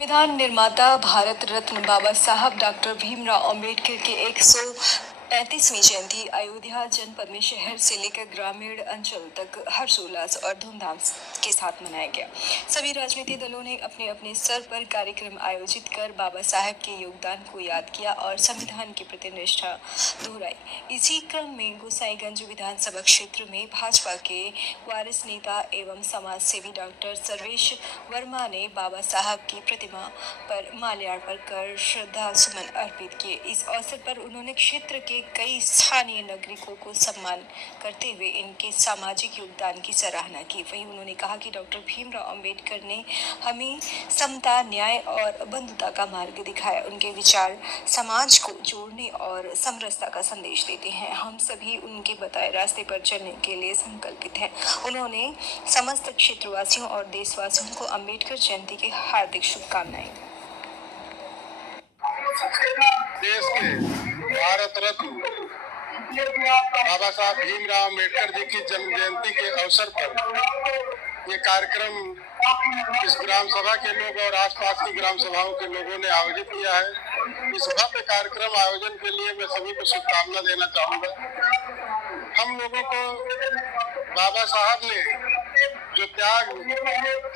संविधान निर्माता भारत रत्न बाबा साहब डॉक्टर भीमराव अंबेडकर की 135वीं जयंती अयोध्या जनपद में शहर से लेकर ग्रामीण अंचल तक हर्षोल्लास और धूमधाम के साथ मनाया गया। सभी राजनीतिक दलों ने अपने अपने स्तर पर कार्यक्रम आयोजित कर बाबा साहब के योगदान को याद किया और संविधान के प्रति निष्ठा दोहराई। इसी क्रम में गोसाईगंज विधानसभा क्षेत्र में भाजपा के वारिस नेता एवं समाज सेवी डॉक्टर सर्वेश वर्मा ने बाबा साहब की प्रतिमा पर माल्यार्पण कर श्रद्धा सुमन अर्पित किए। इस अवसर पर उन्होंने क्षेत्र के कई स्थानीय नागरिकों को सम्मान करते हुए इनके सामाजिक योगदान की सराहना की। वहीं उन्होंने कहा कि डॉक्टर भीमराव अंबेडकर ने हमें समता, न्याय और बंधुता का मार्ग दिखाया। उनके विचार समाज को जोड़ने और समरसता का संदेश देते हैं। हम सभी उनके बताए रास्ते पर चलने के लिए संकल्पित हैं। उन्होंने समस्त क्षेत्रवासियों और देशवासियों को अंबेडकर जयंती की हार्दिक शुभकामनाएं। देश के भारत रत्न बाबा साहब भीमराव अम्बेडकर जी की जन्म जयंती के अवसर पर ये कार्यक्रम इस ग्राम सभा के लोग और आसपास की ग्राम सभाओं के लोगों ने आयोजित किया है। इस भव्य कार्यक्रम आयोजन के लिए मैं सभी को शुभकामना देना चाहूँगा। हम लोगों को बाबा साहब ने जो त्याग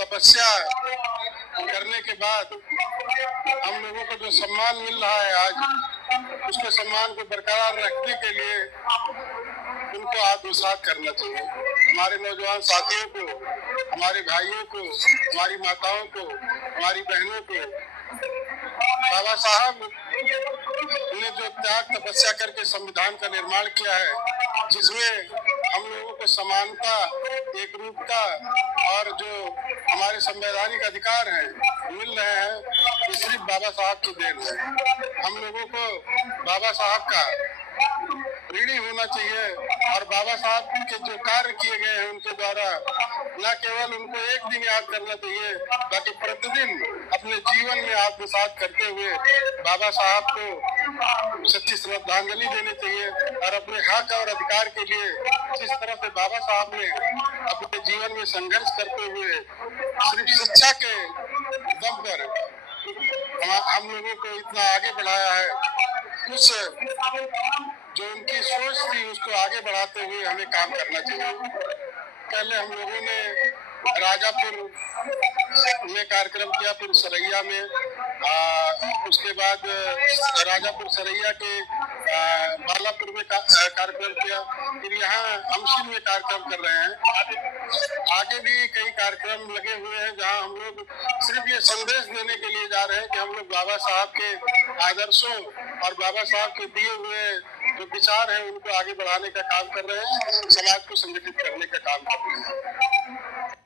तपस्या करने के बाद हम लोगों को जो सम्मान मिल रहा है आज, उसके सम्मान को बरकरार रखने के लिए उनको आत्मसात करना चाहिए। हमारे नौजवान साथियों को, हमारे भाइयों को, हमारी माताओं को, हमारी बहनों को बाबा साहब ने जो त्याग तपस्या करके संविधान का निर्माण किया है, जिसमें हम लोगों को समानता, एकरूपता और जो हमारे संवैधानिक अधिकार हैं मिल रहे हैं, ये सिर्फ बाबा साहब की देन है। हम लोगों को बाबा साहब का ऋणी होना चाहिए और बाबा साहब के जो कार्य किए गए हैं उनके द्वारा न केवल उनको एक दिन याद करना चाहिए, बल्कि प्रतिदिन अपने जीवन में आत्मसात करते हुए बाबा साहब को सच्ची श्रद्धांजलि देनी चाहिए और अपने हक और अधिकार के लिए जिस तरह से बाबा साहब ने अपने जीवन में संघर्ष करते हुए सिर्फ शिक्षा के दम पर हम लोगों को इतना आगे बढ़ाया है, उस जो उनकी सोच थी उसको आगे बढ़ाते हुए हमें काम करना चाहिए। पहले हम लोगों ने राजापुर में कार्यक्रम किया, फिर सरैया में, उसके बाद राजापुर सरैया के बालापुर में कार्यक्रम किया, फिर यहाँ अमशील में कार्यक्रम कर रहे हैं। आगे भी कई कार्यक्रम लगे हुए हैं जहाँ हम लोग सिर्फ ये संदेश देने के लिए जा रहे हैं कि हम लोग बाबा साहब के आदर्शों और बाबा साहब के दिए हुए जो विचार हैं उनको आगे बढ़ाने का काम कर रहे हैं, समाज को संगठित करने का काम कर रहे हैं।